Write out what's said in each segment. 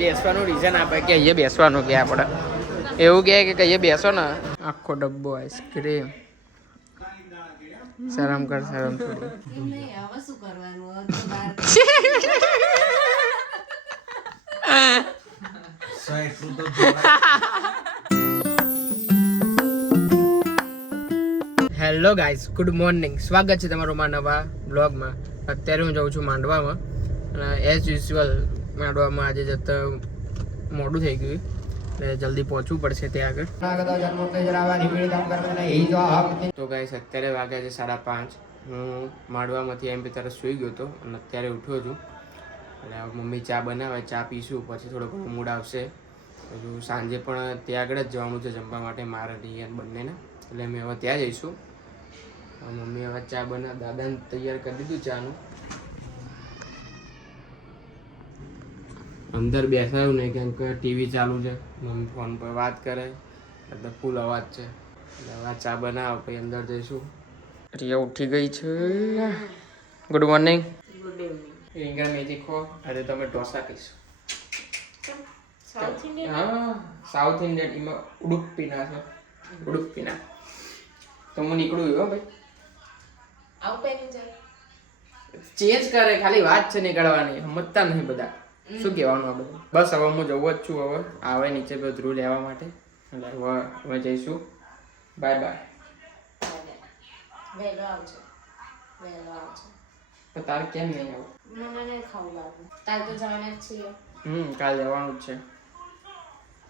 બેસવાનું રીઝન આપે કે અહીંયા બેસવાનું કે આપણે એવું કહે કે કહીએ બેસો ને. આખો ડબ્બો આઈસ્ક્રીમ શરમ કર, શરમ થોડી. હેલો ગાઈસ ગુડ મોર્નિંગ સ્વાગત છે તમારું મારા નવા બ્લોગમાં અત્યારે હું જાઉં છું માંડવામાં. અને એઝ યુઝ્યુઅલ માંડવામાં આજે જતા મોડું થઈ ગયું એટલે જલ્દી પહોંચવું પડશે ત્યાં આગળ. તો ગાઈસ અત્યારે વાગ્યા છે સાડા પાંચ. હું માંડવામાંથી એમ બી તરફ સૂઈ ગયો હતો અને અત્યારે ઉઠ્યો છું. એટલે હવે મમ્મી ચા બનાવે ચા પીશું. પછી થોડો ઘણો મૂડ આવશે. હજુ સાંજે પણ ત્યાં આગળ જ જવાનું છે જમવા માટે મારા રિયન બંનેને. એટલે અમે હવે ત્યાં જઈશું. મમ્મી હવે ચા બના દાદાને તૈયાર કરી દીધું ચાનું. અંદર બેસાયું નહીં કેમ કે ટીવી ચાલુ છે. મમ્મી ફોન પર વાત કરે. એટલે ફૂલ અવાજ છે. એટલે હવે આ ચા બનાવો પછી અંદર જઈશું. રિયા ઉઠી ગઈ છે. ગુડ મોર્નિંગ ગુડ ઇવનિંગ રીંગા મેજી ખો આજે તમે ઢોસા કહીશું સાઉથ ઇન્ડિયન હા સાઉથ ઇન્ડિયન એમાં ઉડુપીના છે. ઉડુપીના તો હું નીકળું હો ભાઈ. આવું પહેરી જાય ચેન્જ કરે ખાલી વાત છે નીકળવાની. સમજતા નહીં બધા. શું કહેવાનું આ બધું બસ હવે હું જવું જ છું હવે. આવે નીચે બધું લેવા માટે. એટલે હવે હવે જઈશું. બાય બાય વહેલો આવજો. વહેલો આવજો. પણ તારે કેમ નહીં આવું મને ખાવું લાગે કાલ તો જવાના જ છીએ. હમ કાલ જવાનું જ છે.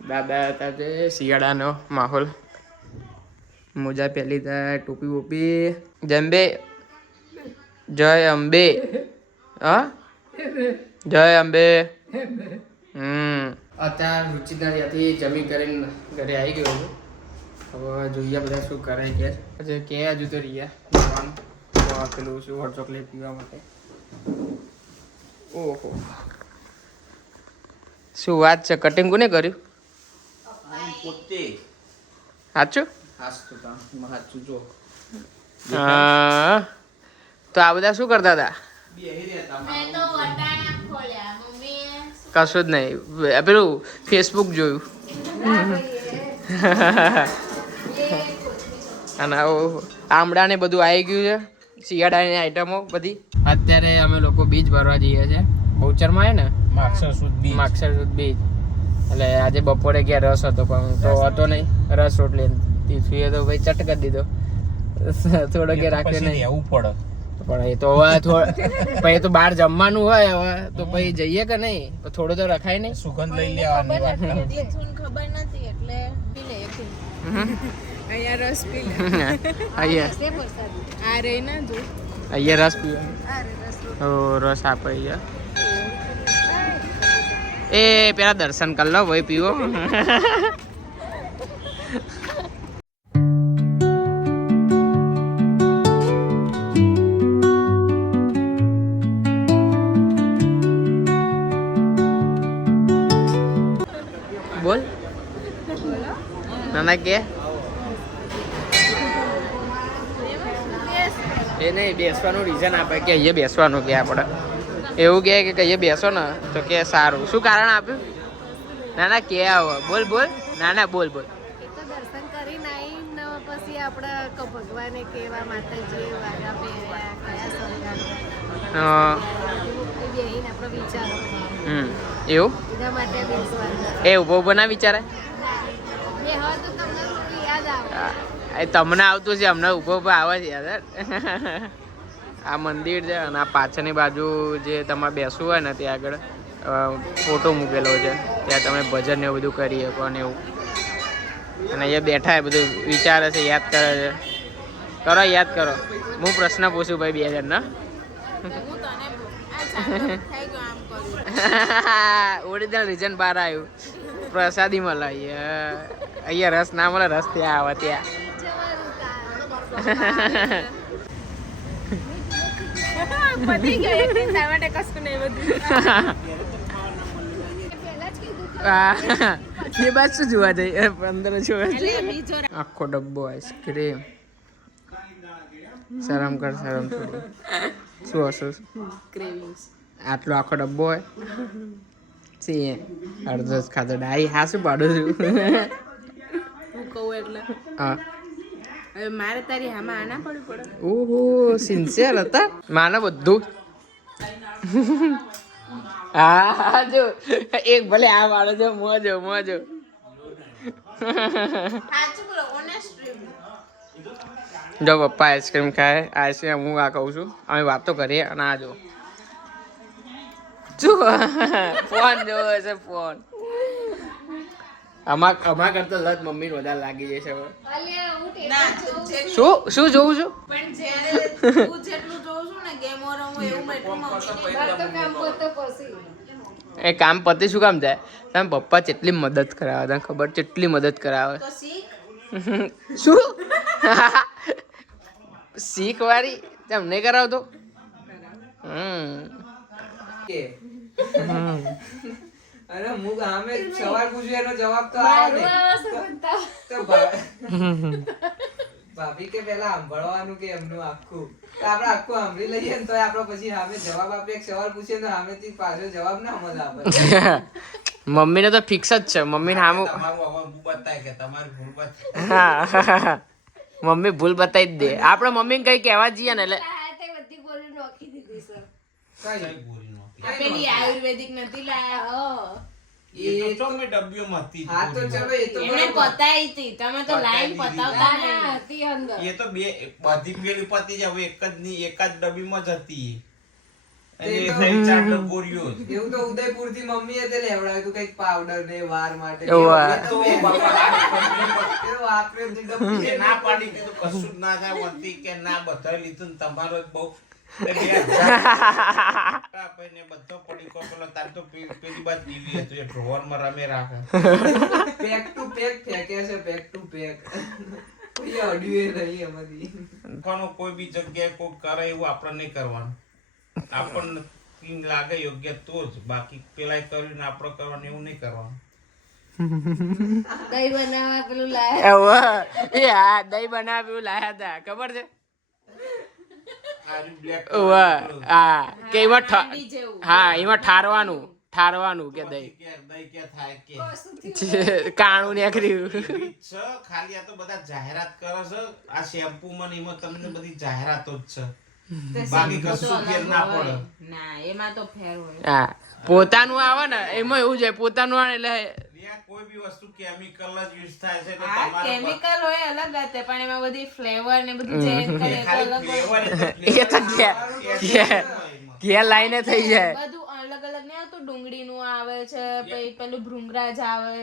દાદા હતા જે શિયાળાનો માહોલ. મોજા પહેલી તા ટોપી વોપી જંબે જય અંબે. હા? જય અંબે. હમ. અત્યારે રુચિતા ત્યાંથી જમી કરીને ઘરે આવી ગયો છું. હવે જોઈએ બધા શું કરે કે પછી કે હજુ તો રહ્યા. પેલું શું હોટ ચોકલેટ પીવા માટે. ઓહો. શું વાત છે? કટિંગ કોને કર્યું? સાચું જો. હા. તો આ બધા શું કરતા હતા? કશું જ નહીં. પેલું ફેસબુક જોયું. અને આમળા ને બધું આવી ગયું છે. શિયાળાની આઈટમો બધી. અત્યારે અમે લોકો બીજ ભરવા જઈએ છીએ. બહુચરમાં આવે ને? માક્ષર સુદ બી માક્ષર બીજ. એટલે આજે બપોરે ક્યાં રસ હતો પણ તો હતો નહીં. રસ રોટલી. તીસુએ તો ભાઈ ચટ કરી દીધો. થોડો કે રાખ્યો નહીં. એવું પડે. પણ એ તો હવે થોડા પછી તો બહાર જમવાનું હોય હવે તો પછી જઈએ કે નહીં? તો થોડું તો રખાય નહીં. સુગંધ લઈ લેવાની વાત. ખબર નથી એટલે પી લે એક અહીંયા રસ પી લે. અહીંયા. આ રે ના જો. અહીંયા રસ પી આ રસ તો રસ આપે અહીંયા. એ પેલા દર્શન કર લો ભાઈ પીવો. કે એ નહીં બેસવાનું રીઝન આપે કે અહીંયા બેસવાનું કે આપણે. એવું કહે કે કહીએ બેસો ને તો કે સારું. શું કારણ આપ્યું? ના ના કે આવો. બોલ બોલ. ના ના બોલ બોલ. પછી આપણે ભગવાને કેવા માતાજી વાગા પહેર્યા કયા સંગાર અ, બેહીને હમ. એવું? એના માટે બેસવાનું. એ ઊભો ઊભો ના વિચારે? બે હોય તો તમને થોડું યાદ આવે આ- એ તમને આવતું છે અમને ઊભો ઊભો આવે છે યાર આ મંદિર છે અને આ પાછળની બાજુ જે તમારે બેસવું હોય ને ત્યાં આગળ ફોટો મૂકેલો છે. ત્યાં તમે ભજન ને એવું બધું કરી શકો ને એવું. અને અહીંયા બેઠા એ બધું વિચારે છે, યાદ કરે છે. કરો, યાદ કરો. હું પ્રશ્ન પૂછું ભાઈ બે હજાર ના ઓરિજિનલ રીઝન બહાર આવ્યું. પ્રસાદી મળે અહીંયા અહીંયા રસ ના મળે, રસ ત્યાં આવે ત્યાં. એ બાજુ જોવા જઈએ અંદર જોવા આખો ડબ્બો આઈસ્ક્રીમ. શરમ કર શરમ થોડી. શું હશું? આટલો આખો ડબ્બો હોય? સી અડધો જ ખાધો. ડાઈ હા શું પાડું છું? હું કહું એટલે. હા. હવે મારે તારી હામાં આના પડવી પડે. ઓહો સિન્સિયર હતા? માને બધું. હા જો એક ભલે આ વાળો જો મોજો મોજો જો. પપ્પા આઈસ્ક્રીમ ખાય આઈસ્ક્રીમ હું આ કહું છું અમે વાતો કરીએ અને આ જો શું ફોન જોવો છે ફોન. અમાર અમાર કરતા લત મમ્મી વધારે લાગી જાય છે હવે. ના શું? શું જોઉં છું? પણ જ્યારે તું જેટલું જોઉં છું ને ગેમો રમું એવું મેં એટલું તો પછી. એ કામ પતિ શું કામ જાય? તમે પપ્પા કેટલી મદદ કરાવે તને ખબર કેટલી મદદ કરાવે. શું શીખ. વાળી તમને કરાવતો? હમ. હમ. અરે હું આમે સવાલ પૂછ્યો એનો જવાબ તો આવે ભાભી કે પેલા સાંભળવાનું કે એમનું આખું? તો આપણે આખું સાંભળી લઈએ ને તો આપણે પછી સામે જવાબ આપીએ એક સવાલ પૂછીએ તો સામેથી પાછો જવાબ ના સમજ આપે મમ્મીને તો ફિક્સ જ છે. મમ્મીને આમ તમારું હવે હું બતાય કે તમારી ભૂલ બતાય. હા મમ્મી ભૂલ બતાવી જ દે. આપણે મમ્મીને કઈ કહેવા જઈએ ને એટલે બધી નોખી દીધી સર. કઈ? ભૂલ પેલી આયુર્વેદિક નથી લાયા એ તો મેં ડબ્બીઓમાં હતી હા તો ચલો એ તો એમને પતાઈ હતી. તમે તો લાઈન પતાવતા ના, હતી અંદર. એ તો બે બધી પેલી પતી જ હવે એક જ ની એક જ ડબ્બીમાં જ હતી અને તે એ તો- થઈ ચાર ડબ્બોરીઓ જ. એવું તો ઉદયપુરથી મમ્મી હતી લેવડાવ્યું હતું કંઈક પાવડર ને વાર માટે. ના પાડી કીધું કશું જ ના થાય કે ના બધા લીધું ને તમારો જ બહુ કોઈ બી જગ્યાએ કોઈ કરે એવું આપણે નહીં કરવાનું. આપણને લાગે યોગ્ય તો જ. બાકી પેલા કર્યું ને આપણે કરવાનું એવું નહીં કરવાનું. દહીં બનાવવા પેલું લાયા. એ હા દહીં પેલું લાયા હતા. ખબર છે? હા. કે એમાં. હા એમાં ઠારવાનું ઠારવાનું કે દહીં. કે દહીં કે થાય કે? કાણું ને ખાલી આ તો બધા જાહેરાત કરે છે. આ શેમ્પુ માં એમાં તમને બધી જાહેરાતો જ છે. બાકી તો કશું અલગ ફેર ના હોય. પડે. ના એમાં તો ફેર હોય. હા પોતાનું આવે ને એમાં એવું છે પોતાનું આવે એટલે ત્યાં કોઈ બી વસ્તુ કેમિકલ જ યુઝ થાય છે તમારે કેમિકલ હોય અલગ હતી પણ એમાં બધી ફ્લેવર ને બધું ચેન્જ કરે તો અલગ હોય. એ તો કે લાઈને થઈ જાય. બધું અલગ અલગ ને તો ડુંગળી નું આવે છે પછી પેલું ભૃંગરાજ આવે.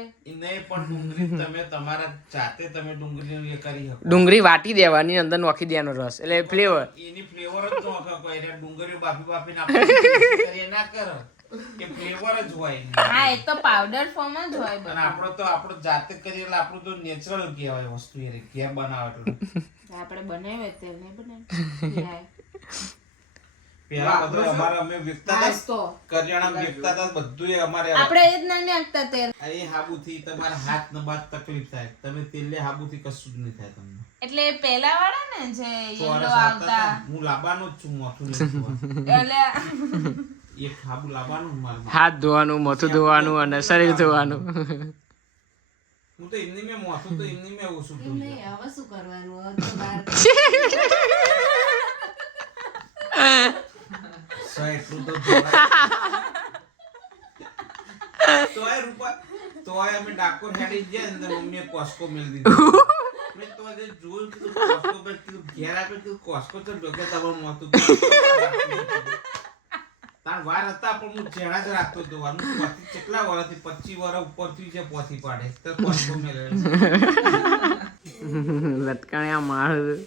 નહીં પણ ડુંગળી તમે તમારા જાતે તમે ડુંગળી એ કરી શકો. ડુંગળી વાટી દેવાની અંદર નોખી દેવાનો રસ. એટલે ફ્લેવર એની ફ્લેવર જ નો કોઈ એને ડુંગળીઓ બાફી બાફીને આપણે mix ના કરો એ ફ્લેવર જ હોય હા એ તો પાવડર ફોર્મ જ હોય અને આપણો તો આપણો જાતે કરીએ એટલે આપણું તો નેચરલ કહેવાય વસ્તુ એ રે. કે બનાવે તો. આપણે બનાવે તે ને બનાવે પેલા બધું અમારે અમે વિકતા હતા તો. કરિયાણા વિકતા હતા બધું એ અમારે આપણે એ જ ના નાખતા તેલ એ હાબુથી તમારા હાથ ને બાદ તકલીફ થાય. તમે તેલે હાબુથી કશું જ નહીં થાય તમને. એટલે પેલા વાળા ને જે યલો આવતા. હું લાવવાનો જ છું મોથું એટલે હાથ ધોવાનું મોથું ધોવાનું અને શરીર ધોવાનું. હું તો એમની મેં મોથું તો એમની મેં ઓછું હવે શું કરવાનું? એટલું તો તોય રૂપા તોય અમે ડાકોર હેડી ગયા તો મમ્મીએ કોસ્કો મેલી દીધું. મેં તો આજે જોયું કીધું કોસ્કો પર કીધું ઘેર આપ્યો કીધું કોસ્કો તો જોકે તમારું મોતું તાર વાર હતા પણ હું જેણા જ રાખતો હતો. વાર હું પચીસ કેટલા વર્ષથી પચીસ વર્ષ ઉપરથી છે પોથી પાડે. તો કોસ્કો મેળવે લટકાણ્યા માળ.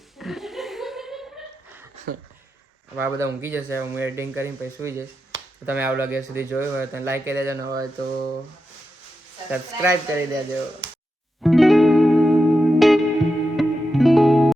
આ બધા ઊંઘી જશે. હું એડિટિંગ કરીને પછી સુઈ જઈશ. તમે આ વ્લોગ સુધી જોયું હોય તો લાઈક કરી દેજો. ન હોય તો સબસ્ક્રાઈબ કરી દેજો.